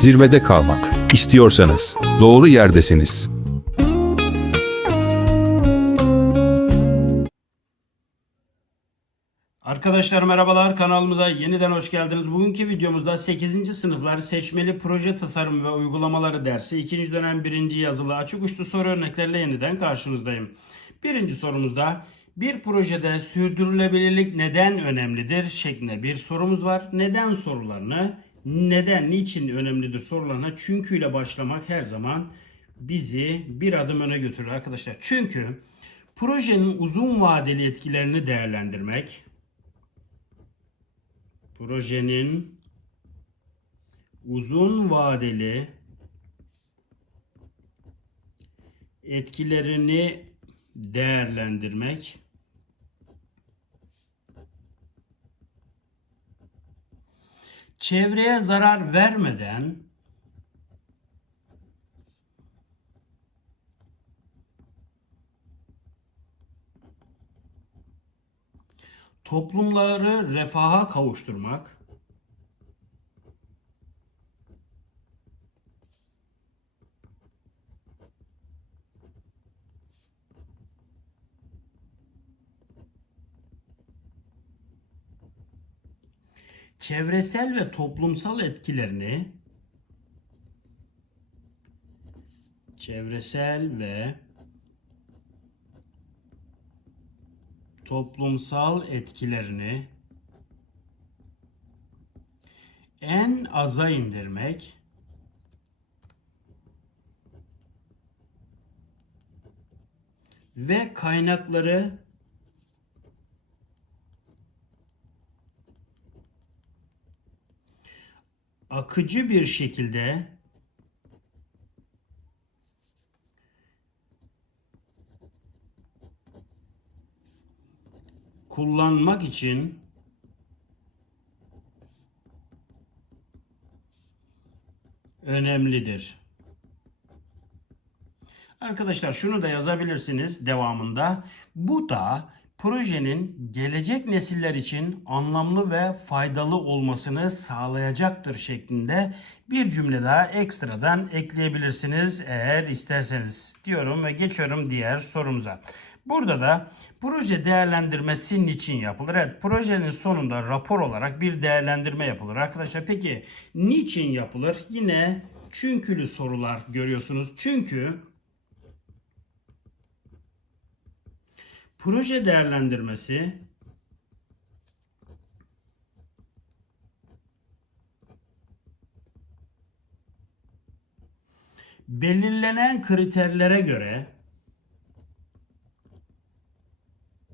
Zirvede kalmak istiyorsanız doğru yerdesiniz. Arkadaşlar merhabalar kanalımıza yeniden hoş geldiniz. Bugünkü videomuzda 8. sınıflar seçmeli proje tasarım ve uygulamaları dersi 2. dönem 1. yazılı açık uçlu soru örneklerle yeniden karşınızdayım. Birinci sorumuzda bir projede sürdürülebilirlik neden önemlidir şeklinde bir sorumuz var. Neden sorularını neden, niçin önemlidir sorularına çünkü ile başlamak her zaman bizi bir adım öne götürür arkadaşlar. Çünkü projenin uzun vadeli etkilerini değerlendirmek, projenin uzun vadeli etkilerini değerlendirmek çevreye zarar vermeden toplumları refaha kavuşturmak çevresel ve toplumsal etkilerini çevresel ve toplumsal etkilerini en aza indirmek ve kaynakları akıcı bir şekilde kullanmak için önemlidir. Arkadaşlar şunu da yazabilirsiniz devamında. Bu da projenin gelecek nesiller için anlamlı ve faydalı olmasını sağlayacaktır şeklinde bir cümle daha ekstradan ekleyebilirsiniz eğer isterseniz diyorum ve geçiyorum diğer sorumuza. Burada da proje değerlendirmesi niçin yapılır? Evet projenin sonunda rapor olarak bir değerlendirme yapılır. Arkadaşlar peki niçin yapılır? Yine çünkülü sorular görüyorsunuz. Çünkü proje değerlendirmesi belirlenen kriterlere göre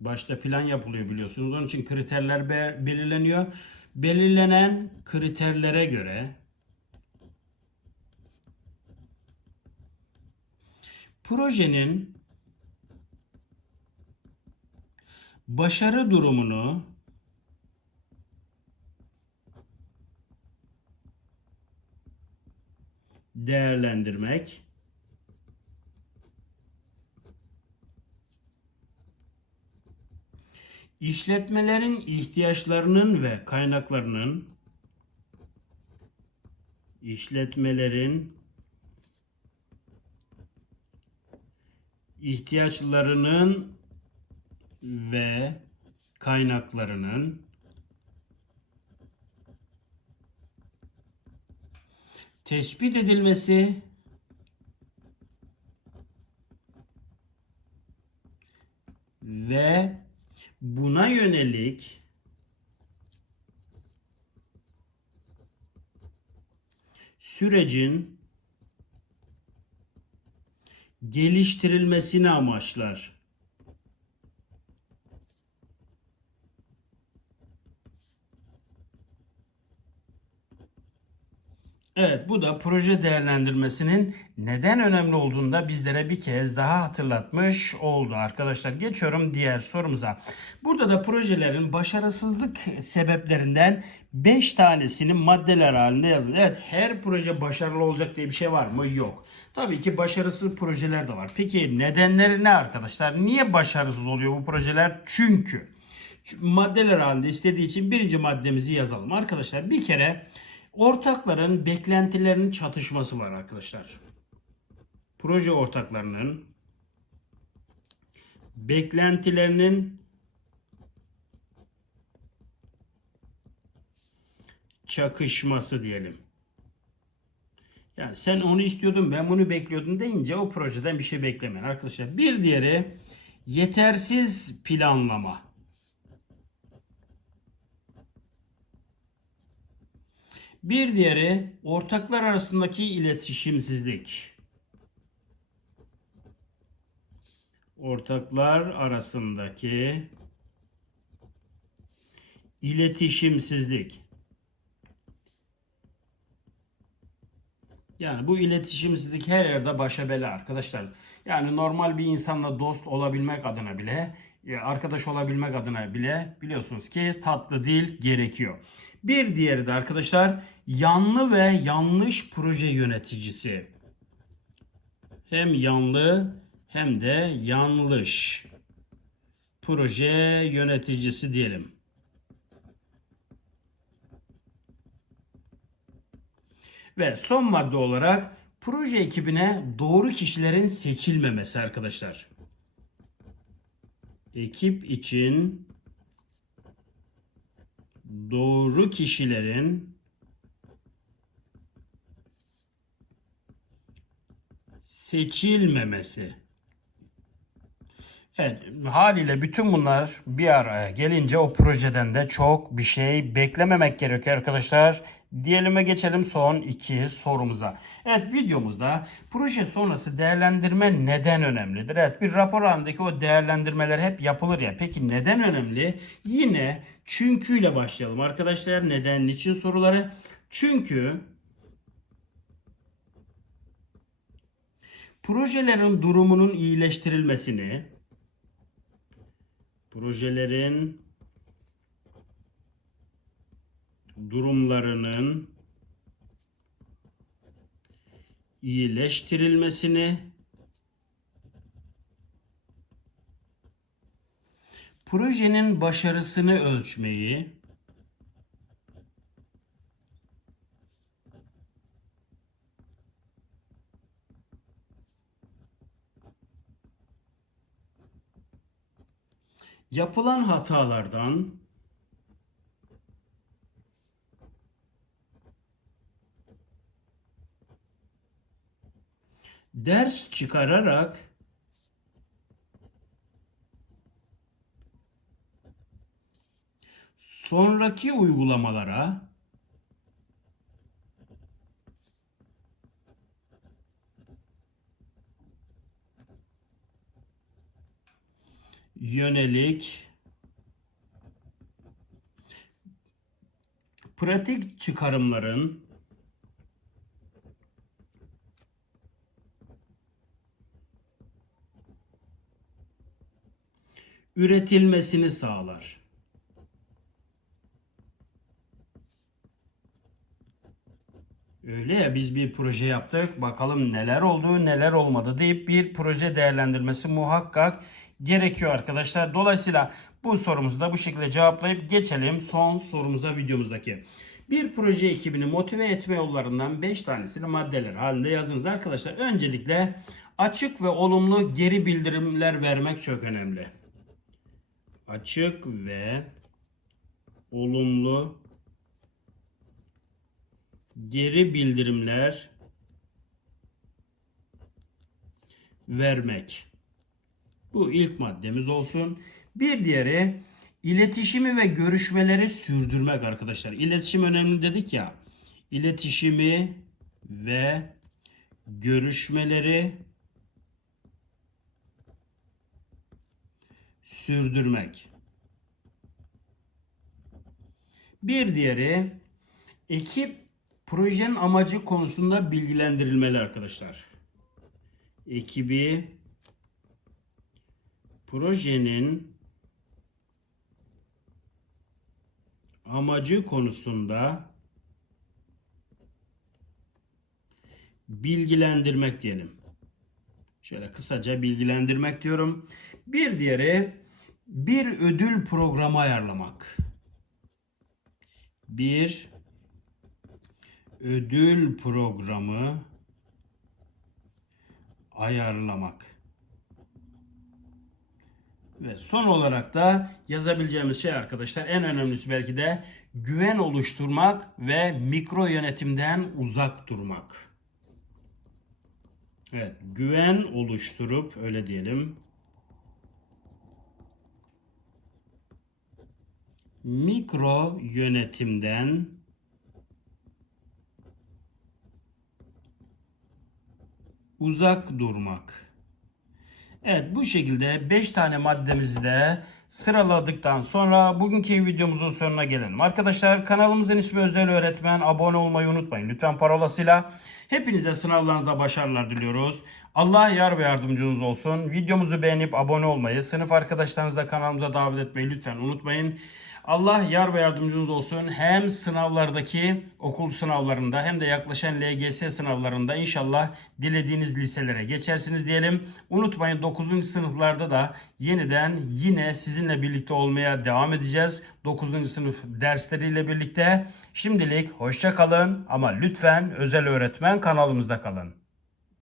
başta plan yapılıyor biliyorsunuz. Onun için kriterler be- belirleniyor. Belirlenen kriterlere göre projenin başarı durumunu değerlendirmek. İşletmelerin ihtiyaçlarının ve kaynaklarının işletmelerin ihtiyaçlarının ve kaynaklarının tespit edilmesi ve buna yönelik sürecin geliştirilmesini amaçlar. Evet bu da proje değerlendirmesinin neden önemli olduğunu da bizlere bir kez daha hatırlatmış oldu arkadaşlar. Geçiyorum diğer sorumuza. Burada da projelerin başarısızlık sebeplerinden 5 tanesini maddeler halinde yazın. Evet her proje başarılı olacak diye bir şey var mı? Yok. Tabii ki başarısız projeler de var. Peki nedenleri ne arkadaşlar? Niye başarısız oluyor bu projeler? Çünkü maddeler halinde istediği için birinci maddemizi yazalım. Arkadaşlar bir kere Ortakların beklentilerinin çatışması var arkadaşlar. Proje ortaklarının beklentilerinin çakışması diyelim. Yani sen onu istiyordun ben bunu bekliyordum deyince o projeden bir şey beklemeyin arkadaşlar. Bir diğeri yetersiz planlama. Bir diğeri ortaklar arasındaki iletişimsizlik. Ortaklar arasındaki iletişimsizlik. Yani bu iletişimsizlik her yerde başa bela arkadaşlar. Yani normal bir insanla dost olabilmek adına bile, e, arkadaş olabilmek adına bile biliyorsunuz ki tatlı dil gerekiyor. Bir diğeri de arkadaşlar yanlı ve yanlış proje yöneticisi. Hem yanlı hem de yanlış proje yöneticisi diyelim. Ve son madde olarak proje ekibine doğru kişilerin seçilmemesi arkadaşlar. Ekip için doğru kişilerin seçilmemesi. Evet, haliyle bütün bunlar bir araya gelince o projeden de çok bir şey beklememek gerekiyor arkadaşlar. Diyelim'e geçelim son iki sorumuza. Evet videomuzda proje sonrası değerlendirme neden önemlidir? Evet bir rapor halindeki o değerlendirmeler hep yapılır ya. Peki neden önemli? Yine çünküyle başlayalım arkadaşlar. Neden, niçin soruları? Çünkü projelerin durumunun iyileştirilmesini, projelerin durumlarının iyileştirilmesini projenin başarısını ölçmeyi yapılan hatalardan ders çıkararak sonraki uygulamalara yönelik pratik çıkarımların üretilmesini sağlar. Öyle ya biz bir proje yaptık bakalım neler oldu neler olmadı deyip bir proje değerlendirmesi muhakkak gerekiyor arkadaşlar. Dolayısıyla bu sorumuzu da bu şekilde cevaplayıp geçelim son sorumuza videomuzdaki. Bir proje ekibini motive etme yollarından 5 tanesini maddeler halinde yazınız arkadaşlar. Öncelikle açık ve olumlu geri bildirimler vermek çok önemli açık ve olumlu geri bildirimler vermek. Bu ilk maddemiz olsun. Bir diğeri iletişimi ve görüşmeleri sürdürmek arkadaşlar. İletişim önemli dedik ya. İletişimi ve görüşmeleri sürdürmek. Bir diğeri ekip projenin amacı konusunda bilgilendirilmeli arkadaşlar. Ekibi projenin amacı konusunda bilgilendirmek diyelim. Şöyle kısaca bilgilendirmek diyorum. Bir diğeri bir ödül programı ayarlamak. Bir ödül programı ayarlamak. Ve son olarak da yazabileceğimiz şey arkadaşlar en önemlisi belki de güven oluşturmak ve mikro yönetimden uzak durmak. Evet, güven oluşturup öyle diyelim. Mikro yönetimden uzak durmak. Evet bu şekilde 5 tane maddemizi de sıraladıktan sonra bugünkü videomuzun sonuna gelelim. Arkadaşlar kanalımızın ismi Özel Öğretmen. Abone olmayı unutmayın. Lütfen parolasıyla. Hepinize sınavlarınızda başarılar diliyoruz. Allah yar ve yardımcınız olsun. Videomuzu beğenip abone olmayı, sınıf arkadaşlarınızı da kanalımıza davet etmeyi lütfen unutmayın. Allah yar ve yardımcınız olsun. Hem sınavlardaki okul sınavlarında hem de yaklaşan LGS sınavlarında inşallah dilediğiniz liselere geçersiniz diyelim. Unutmayın 9. sınıflarda da yeniden yine sizinle birlikte olmaya devam edeceğiz. 9. sınıf dersleriyle birlikte. Şimdilik hoşça kalın ama lütfen özel öğretmen kanalımızda kalın.